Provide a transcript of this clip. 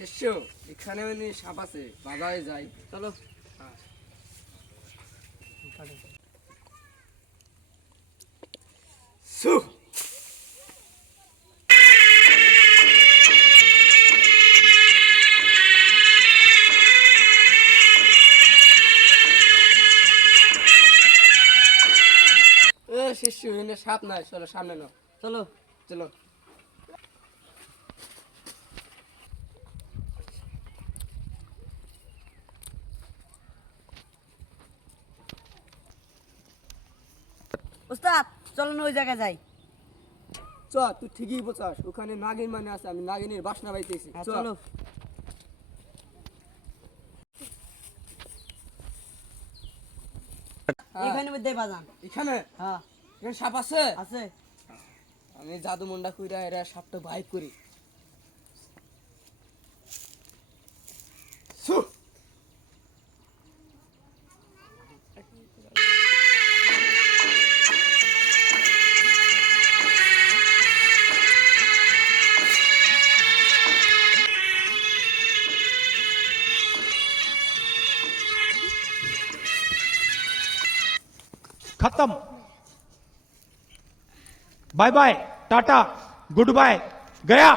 শিষ্য এখানে মানে সাপ আছে বাজারে যাই চলো। হ্যাঁ সু শিষ্য এখানে সাপ নাই, চলো সামনে নাও, চলো চলো। ওস্তাদ চলো না ওই জায়গায় যাই। চ তুই ঠিকই বলছাস, ওখানে নাগিন মানে আছে, আমি নাগিনের বাসনা পাইতেছি। চলো। এখানে মধ্যে বাজান। এখানে হ্যাঁ এখানে সাপ আছে। আছে। আমি জাদু মুন্ডা কইরা এরা সাপটা বাইক করি। সু खत्म। Bye bye, tata, goodbye, गया।